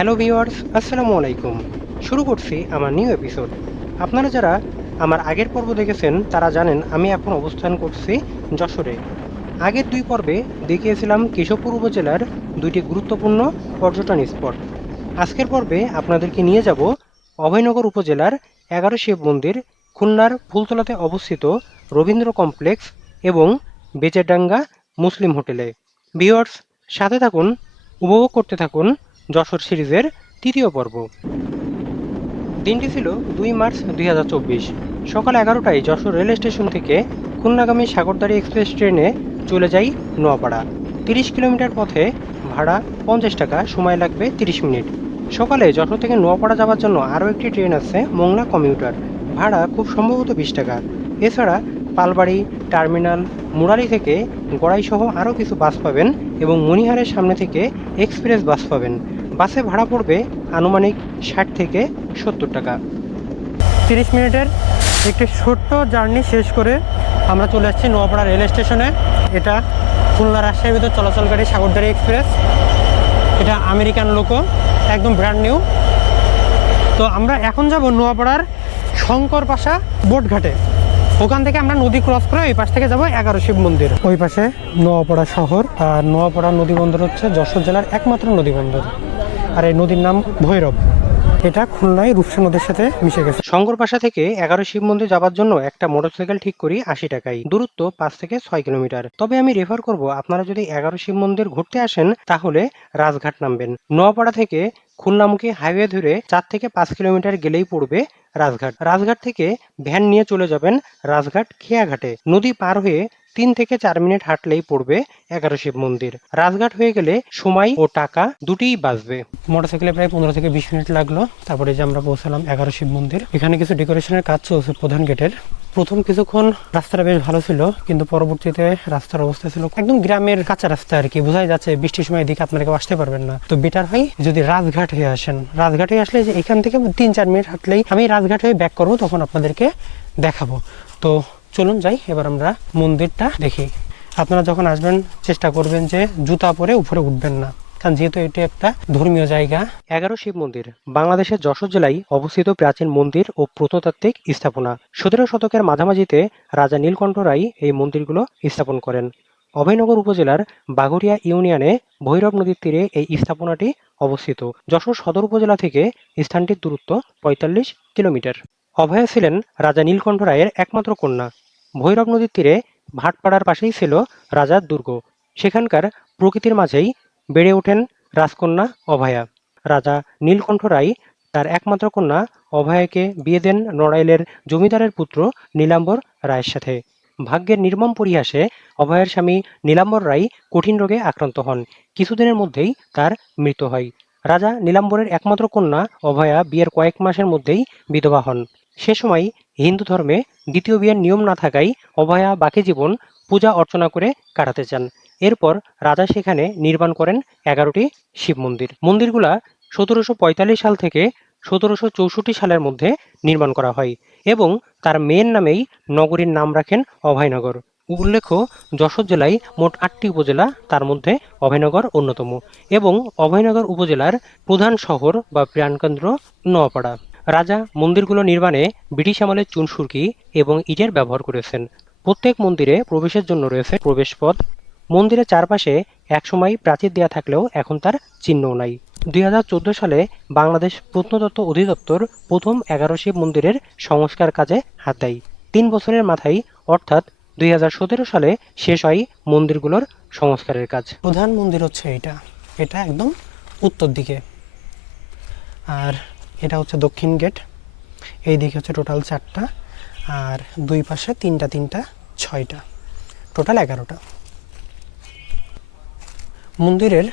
Hello viewers আসসালামু আলাইকুম। শুরু করছি আমার নিউ এপিসোড। আপনারা যারা আমার আগের পর্ব দেখেছেন, তারা জানেন আমি এখন অবস্থান করছি যশোরে। আগের দুই পর্বে দেখিয়েছিলাম কেশবপুর উপজেলার দুইটি গুরুত্বপূর্ণ পর্যটন স্পট। আজকের পর্বে আপনাদেরকে নিয়ে যাব অভয়নগর উপজেলার এগারো শিব মন্দির, খুলনার ফুলতলাতে অবস্থিত রবীন্দ্র কমপ্লেক্স এবং বেচেডাঙ্গা মুসলিম হোটেলে। ভিওয়ার্স সাথে থাকুন, উপভোগ করতে থাকুন যশোর সিরিজের তৃতীয় পর্ব। দিনটি ছিল দুই মার্চ দুই সকাল এগারোটায় যশোর রেল স্টেশন থেকে খুলনাগামী সাগরদাড়ি এক্সপ্রেস ট্রেনে চলে যাই নোয়াপাড়া। তিরিশ কিলোমিটার পথে ভাড়া পঞ্চাশ টাকা, সময় লাগবে তিরিশ মিনিট। সকালে যশোর থেকে নোয়াপাড়া যাওয়ার জন্য আরও একটি ট্রেন আছে মোংলা কমিউটার। ভাড়া খুব সম্ভবত বিশ টাকা। এছাড়া পালবাড়ি, টার্মিনাল, মুরালি থেকে গড়াইসহ আরও কিছু বাস পাবেন এবং মণিহারের সামনে থেকে এক্সপ্রেস বাস পাবেন। বাসে ভাড়া পড়বে আনুমানিক ষাট থেকে সত্তর টাকা। তিরিশ মিনিটের একটি ছোট্ট জার্নি শেষ করে আমরা চলে আসছি নোয়াপাড়া রেল স্টেশনে। এটা খুলনা রাজশাহীর ভিতর চলাচলকারী সাগরদারি এক্সপ্রেস। এটা আমেরিকান লোকো, একদম ব্র্যান্ড নিউ তো আমরা এখন যাব নোয়াপাড়ার শঙ্কর পাশা বোটঘাটে। ওখান থেকে আমরা নদী ক্রস করে ওই পাশ থেকে যাব এগারো শিব মন্দির। ওই পাশে নোয়াপাড়া শহর আর নোয়াপাড়া নদী বন্দর হচ্ছে যশোর জেলার একমাত্র নদী বন্দর। আর এই নদীর নাম ভৈরব। এটা খুলনায় রূপসা নদীর সাথে মিশে গেছে। শঙ্করপাশা থেকে এগারো শিব মন্দির যাওয়ার জন্য একটা মোটরসাইকেল ঠিক করি আশি টাকায়। দূরত্ব পাঁচ থেকে ছয় কিলোমিটার। তবে আমি রেফার করব, আপনারা যদি এগারো শিব মন্দির ঘুরতে আসেন, তাহলে রাজঘাট নামবেন। নোয়াপাড়া থেকে খুলনামুখী হাইওয়ে ধরে চার থেকে পাঁচ কিলোমিটার গেলেই পড়বে রাজঘাট। রাজঘাট থেকে ভ্যান নিয়ে চলে যাবেন রাজঘাট খেয়াঘাটে। নদী পার হয়ে তিন থেকে চার মিনিট হাঁটলেই পড়বে এগারো শিব মন্দির। রাজঘাট হয়ে গেলে সময় ও টাকা দুটিই বাঁচবে। মোটরসাইকেলে প্রায় পনেরো থেকে বিশ মিনিট লাগল। তারপরে যে আমরা পৌঁছালাম এগারো শিব মন্দির। এখানে কিছু ডেকোরেশনের কাজ চলছে প্রধান গেটের। প্রথম কিছুক্ষণ রাস্তাটা বেশ ভালো ছিল, কিন্তু পরবর্তীতে রাস্তার অবস্থা ছিল একদম গ্রামের কাঁচা রাস্তা আর কি। বোঝাই যাচ্ছে বৃষ্টির সময় এদিকে আপনারা কেউ আসতে পারবেন না। তো বেটার হয় যদি রাজঘাট হয়ে আসেন। রাজঘাট আসলে যে এখান থেকে তিন চার মিনিট হাঁটলেই আমি রাজঘাট হয়ে ব্যাক করব, তখন আপনাদেরকে দেখাবো। তো চলুন যাই, এবার আমরা মন্দিরটা দেখি। আপনারা যখন আসবেন, চেষ্টা করবেন যে জুতা পরে উপরে উঠবেন না, কারণ যেহেতু এটি একটা ধর্মীয় জায়গা। এগারো শিব মন্দির, বাংলাদেশের যশোর জেলায় অবস্থিত প্রাচীন মন্দির ও প্রত্নতাত্ত্বিক স্থাপনা। সতেরো শতকের মাঝামাঝিতে রাজা নীলকণ্ঠ রায় এই মন্দিরগুলো স্থাপন করেন। অভয়নগর উপজেলার বাগড়িয়া ইউনিয়নে ভৈরব নদীর তীরে এই স্থাপনাটি অবস্থিত। যশোর সদর উপজেলা থেকে স্থানটির দূরত্ব পঁয়তাল্লিশ কিলোমিটার। অভয়া ছিলেন রাজা নীলকণ্ঠ রায়ের একমাত্র কন্যা। ভৈরব নদীর তীরে ভাটপাড়ার পাশেই ছিল রাজার দুর্গ। সেখানকার প্রকৃতির মাঝেই বেড়ে ওঠেন রাজকন্যা অভয়া। রাজা নীলকণ্ঠ রায় তার একমাত্র কন্যা অভয়াকে বিয়ে দেন নড়াইলের জমিদারের পুত্র নীলাম্বর রায়ের সাথে। ভাগ্যের নির্মম পরিহাসে অভয়ের স্বামী নীলাম্বর রায় কঠিন রোগে আক্রান্ত হন। কিছুদিনের মধ্যেই তার মৃত্যু হয়। রাজা নীলাম্বরের একমাত্র কন্যা অভয়া বিয়ের কয়েক মাসের মধ্যেই বিধবা হন। সে সময় হিন্দু ধর্মে দ্বিতীয় বিয়ের নিয়ম না থাকায় অভয়া বাকি জীবন পূজা অর্চনা করে কাটাতে চান। এরপর রাজা সেখানে নির্মাণ করেন এগারোটি শিব মন্দির। মন্দিরগুলা সতেরোশো পঁয়তাল্লিশ সাল থেকে সতেরোশো চৌষট্টি সালের মধ্যে নির্মাণ করা হয় এবং তার মেয়ের নামেই নগরীর নাম রাখেন অভয়নগর। উল্লেখ্য, যশোর জেলায় মোট আটটি উপজেলা তার মধ্যে অভয়নগর অন্যতম এবং অভয়নগর উপজেলার প্রধান শহর বা প্রাণকেন্দ্র নোয়াপাড়া রাজা মন্দিরগুলো নির্মাণে ব্রিটিশ আমলের চুনসুরকি এবং ইটের ব্যবহার করেছেন। প্রত্যেক মন্দিরে প্রবেশের জন্য রয়েছে প্রবেশপথ। মন্দিরের চারপাশে একসময় প্রাচীর দেওয়া থাকলেও এখন তার চিহ্নও নাই। দু হাজার চোদ্দ সালে বাংলাদেশ প্রত্নতত্ত্ব অধিদপ্তর প্রথম এগারো শিব মন্দিরের সংস্কার কাজে হাত দেয়। তিন বছরের মাথায় অর্থাৎ দুই হাজার সতেরো সালে শেষ হয় মন্দিরগুলোর সংস্কারের কাজ। প্রধান মন্দির হচ্ছে এটা। এটা একদম উত্তর দিকে। আর এটা হচ্ছে দক্ষিণ গেট। এই দিকে হচ্ছে টোটাল চারটা আর দুই পাশে তিনটা তিনটা, ছয়টা। টোটাল এগারোটা। মন্দিরের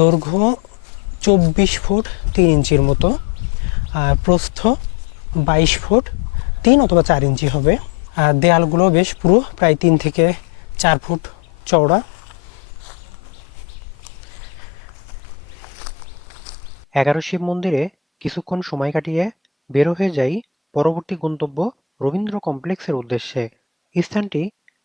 দৈর্ঘ্য চব্বিশ ফুট তিন ইঞ্চির মতো আর প্রস্থ বাইশ ফুট তিন অথবা চার ইঞ্চি হবে। আর দেয়ালগুলো বেশ পুরো, প্রায় তিন থেকে চার ফুট চওড়া। এগারো শিব মন্দিরে কিছুক্ষণ সময় কাটিয়ে বের হয়ে যাই পরবর্তী গন্তব্য রবীন্দ্র কমপ্লেক্সের উদ্দেশ্যে। স্থানটি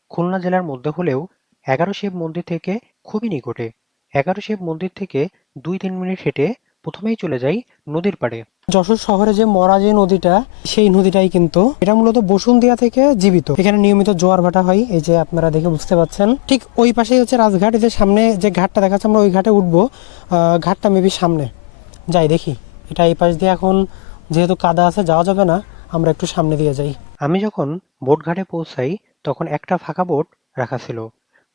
খুলনা জেলার মধ্যে হলেও এগারো শিব মন্দির থেকে খুবই নিকটে। এগারো শিব মন্দির থেকে দুই তিন মিনিট হেঁটে প্রথমেই চলে যাই নদীর পাড়ে। যশোর শহরে যে মরা যে নদীটা, সেই নদীটাই কিন্তু এটা মূলত বসুন্ধিয়া থেকে জীবিত। এখানে নিয়মিত জোয়ার ভাটা হয়, এই যে আপনারা দেখে বুঝতে পাচ্ছেন। ঠিক ওই পাশেই হচ্ছে রাজঘাট, এই যে সামনে যে ঘাটটা দেখাচ্ছে, আমরা ওই ঘাটে উঠবো। ঘাটটা মেবি সামনে। যাই দেখি। এটা এই পাশ দিয়ে এখন যেহেতু কাদা আছে, যাওয়া যাবে না, আমরা একটু সামনে দিয়ে যাই। আমি যখন বোট ঘাটে পৌঁছাই, তখন একটা ফাঁকা বোট রাখা ছিল।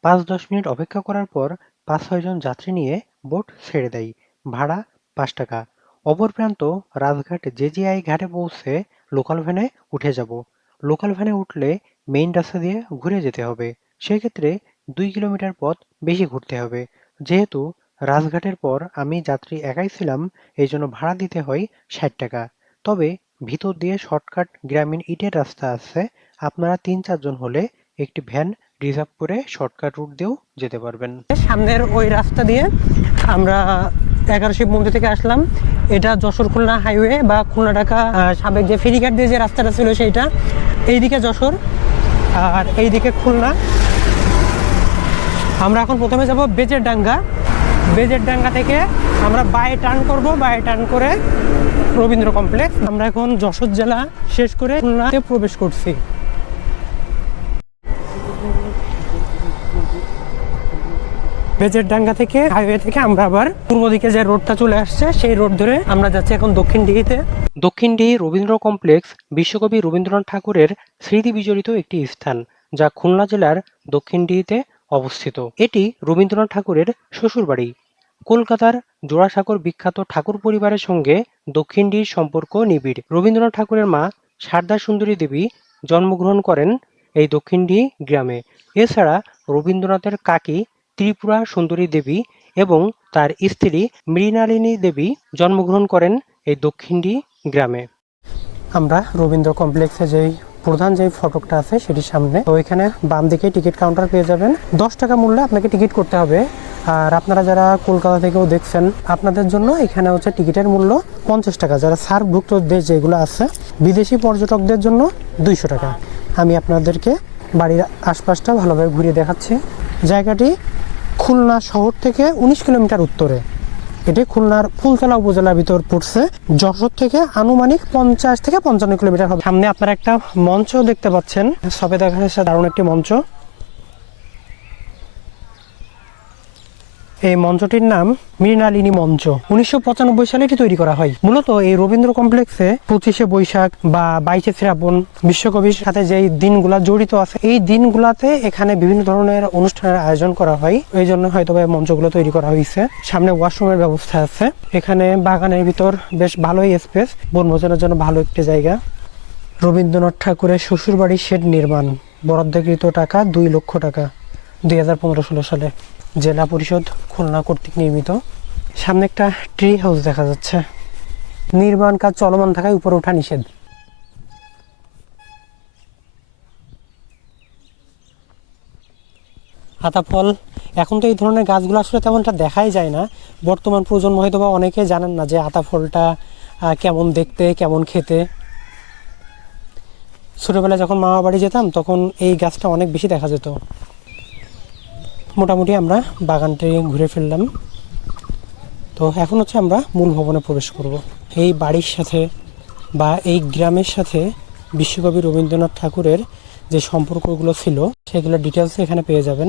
পাঁচ দশ মিনিট অপেক্ষা করার পর পাঁচ ছয়জন যাত্রী নিয়ে বোট ছেড়ে দেয় ভাড়া পাঁচ টাকা। অপর প্রান্ত রাজঘাট জেজিআই ঘাটে পৌঁছে লোকাল ভ্যানে উঠে যাব। লোকাল ভ্যানে উঠলে মেইন রাস্তা দিয়ে ঘুরে যেতে হবে। সেক্ষেত্রে দুই কিলোমিটার পথ বেশি ঘুরতে হবে। যেহেতু রাজঘাটের পর আমি যাত্রী একাই ছিলাম এই জন্য ভাড়া দিতে হয় ষাট টাকা। তবে ভিতর দিয়ে শর্টকাট গ্রামীণ ইটের রাস্তা আছে, আপনারা তিন চারজন হলে একটি ভ্যান রিজার্ভ করে শর্টকাট রুট দিয়েও যেতে পারবেন। সামনের ওই রাস্তা দিয়ে আমরা এগারো শিব মন্দির থেকে আসলাম। এটা যশোর খুলনা হাইওয়ে বা খুলনা ঢাকা সাবেক যে ফেরিঘাট দিয়ে যে রাস্তাটা ছিল সেইটা। এইদিকে যশোর আর এইদিকে খুলনা। আমরা এখন প্রথমে যাব বেজের ডাঙ্গা। বেজের ডাঙ্গা থেকে আমরা বাই টার্ন করব, বাই টার্ন করে রবীন্দ্র কমপ্লেক্স আমরা এখন যশোর জেলা শেষ করে খুলনাতে প্রবেশ করছি। বেজের ডাঙ্গা থেকে হাইওয়ে থেকে আমরা আবার পূর্ব দিকে যে রোডটা চলে আসছে, সেই রোড ধরে আমরা যাচ্ছি এখন দক্ষিণ দিঘিতে। দক্ষিণডিহি রবীন্দ্র কমপ্লেক্স বিশ্বকবি রবীন্দ্রনাথ ঠাকুরের স্মৃতি বিজড়িত একটি স্থান, যা খুলনা জেলার দক্ষিণডিহিতে অবস্থিত। এটি রবীন্দ্রনাথ ঠাকুরের শ্বশুরবাড়ি। কলকাতার জোড়াসাঁকোর বিখ্যাত ঠাকুর পরিবারের সঙ্গে দক্ষিণডিহির সম্পর্ক নিবিড়। রবীন্দ্রনাথ ঠাকুরের মা সারদা সুন্দরী দেবী জন্মগ্রহণ করেন এই দক্ষিণডি গ্রামে। এছাড়া রবীন্দ্রনাথের কাকি ত্রিপুরা সুন্দরী দেবী এবং তার স্ত্রী মৃণালিনী দেবী জন্মগ্রহণ করেন এই দক্ষিণডি গ্রামে। আমরা রবীন্দ্র কমপ্লেক্সে যেই প্রধান যে ফটকটা আছে সেটির সামনে। তো বাম দিকে টিকিট কাউন্টার পেয়ে যাবেন। দশ টাকা মূল্যে আপনাকে টিকিট করতে হবে। আর আপনারা যারা কলকাতা থেকেও দেখছেন, আপনাদের জন্য এখানে হচ্ছে টিকিটের মূল্য পঞ্চাশ টাকা। যারা সার্কভুক্ত দেশ যেগুলো আছে, বিদেশি পর্যটকদের জন্য দুইশো টাকা। আমি আপনাদেরকে বাড়ির আশপাশটা ভালোভাবে ঘুরিয়ে দেখাচ্ছি। জায়গাটি খুলনা শহর থেকে উনিশ কিলোমিটার উত্তরে। এটি খুলনার ফুলতলা উপজেলার ভিতর পড়ছে। যশোর থেকে আনুমানিক পঞ্চাশ থেকে পঞ্চান্ন কিলোমিটার হবে। সামনে আপনারা একটা মঞ্চ দেখতে পাচ্ছেন। সবে ঘাটের সাথে দারুণ একটি মঞ্চ। এই মঞ্চটির নাম মৃণালিনী মঞ্চ। উনিশশো পঁচানব্বই সালে এটি তৈরি করা হয়। মূলত এই রবীন্দ্র কমপ্লেক্সে পঁচিশে বৈশাখ বা বাইশে শ্রাবণ বিশ্বকবির সাথে যেই দিনগুলা জড়িত আছে, এই দিনগুলাতে এখানে বিভিন্ন ধরনের অনুষ্ঠানের আয়োজন করা হয়। এই জন্য হয়তো মঞ্চগুলো তৈরি করা হয়েছে। সামনে ওয়াশরুমের ব্যবস্থা আছে। এখানে বাগানের ভিতর বেশ ভালোই স্পেস। বনভোজনের জন্য ভালো একটি জায়গা। রবীন্দ্রনাথ ঠাকুরের শ্বশুরবাড়ির শেড নির্মাণ। বরাদ্দকৃত টাকা দুই লক্ষ টাকা, দুই হাজার পনেরো ষোলো সালে। জেলা পরিষদ খুলনা কর্তৃক নির্মিত। সামনে একটা ট্রি হাউস দেখা যাচ্ছে। নির্মাণ কাজ চলমান থাকায় উপরে ওঠা নিষেধ। আতা ফল, এখন তো এই ধরনের গাছগুলো আসলে তেমনটা দেখাই যায় না। বর্তমান প্রজন্ম হয়তো বা অনেকে জানেন না যে আতা ফলটা কেমন দেখতে, কেমন খেতে। ছোটোবেলায় যখন মামা বাড়ি যেতাম, তখন এই গাছটা অনেক বেশি দেখা যেত। মোটামুটি আমরা বাগানটি ঘুরে ফেললাম। তো এখন হচ্ছে আমরা মূল ভবনে প্রবেশ করব। এই বাড়ির সাথে বা এই গ্রামের সাথে বিশ্বকবি রবীন্দ্রনাথ ঠাকুরের যে সম্পর্কগুলো ছিল সেগুলো ডিটেলস এখানে পেয়ে যাবেন।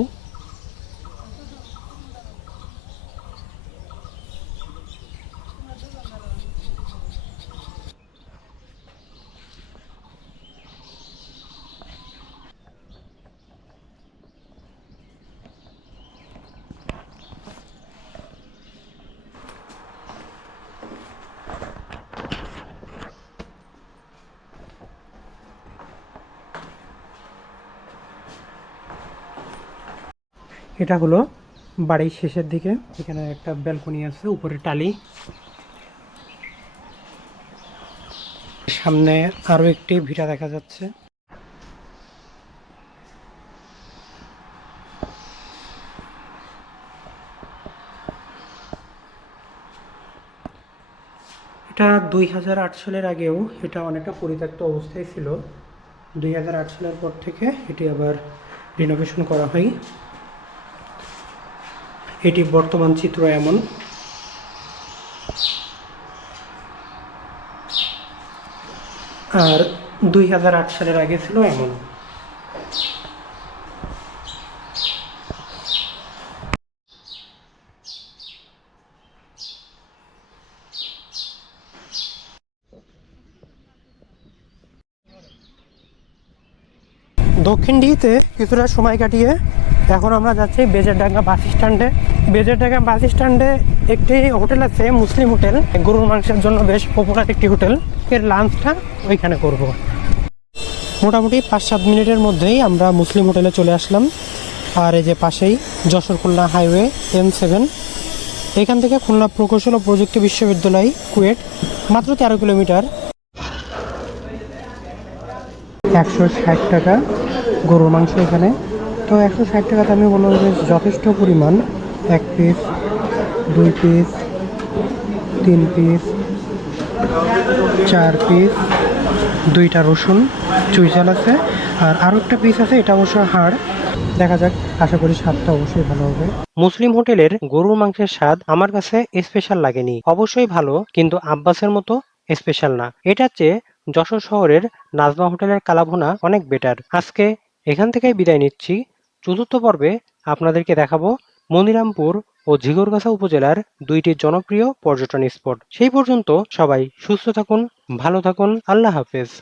এটা হলো বাড়ির শেষের দিকে। এখানে একটা ব্যালকনি আছে, উপরে টালি। সামনে আরও একটি ভিটা দেখা যাচ্ছে। এটা দুই হাজার আট সালের আগেও এটা অনেকটা পরিত্যক্ত অবস্থায় ছিল। দুই হাজার আট সালের পর থেকে এটি আবার রিনোভেশন করা হয়। এটি বর্তমান চিত্র এমন। আর দুই হাজার আট সালের আগে ছিল এমন। দক্ষিণ ডিহিতে কিছুটা সময় কাটিয়ে এখন আমরা যাচ্ছি বেজেরডাঙ্গা বাস স্ট্যান্ডে। বেজেরডাঙ্গা বাস স্ট্যান্ডে একটি হোটেল আছে, মুসলিম হোটেল। গরুর মাংসের জন্য বেশ পপুলার একটি হোটেল। এর লাঞ্চটা ওইখানে করব। মোটামুটি পাঁচ সাত মিনিটের মধ্যেই আমরা মুসলিম হোটেলে চলে আসলাম। আর এই যে পাশেই Jessore Khulna highway M seven এখান থেকে খুলনা প্রকৌশল ও প্রযুক্তি বিশ্ববিদ্যালয় কুয়েট মাত্র তেরো কিলোমিটার। একশো ষাট টাকা গরুর মাংস এখানে। তো একশো ষাট টাকাতে আমি বললাম যে যথেষ্ট পরিমাণ। এক পিস দুই পিস তিন পিস চার পিস দুইটা রসুন চুইচাল আছে। আর আরও একটা পিস আছে, এটা অবশ্য হাড়। দেখা যাক, আশা করি স্বাদটা অবশ্যই ভালো হবে। মুসলিম হোটেলের গরুর মাংসের স্বাদ আমার কাছে স্পেশাল লাগেনি। অবশ্যই ভালো, কিন্তু আব্বাসের মতো স্পেশাল না। এটা চেয়ে যশোর শহরের নাজমা হোটেলের কালাভুনা অনেক বেটার আজকে এখান থেকেই বিদায় নিচ্ছি। চতুর্থ পর্বে আপনাদেরকে দেখাবো মনিরামপুর ও ঝিগরগাছা উপজেলার দুইটি জনপ্রিয় পর্যটন স্পট। সেই পর্যন্ত সবাই সুস্থ থাকুন, ভালো থাকুন, আল্লাহ হাফেজ।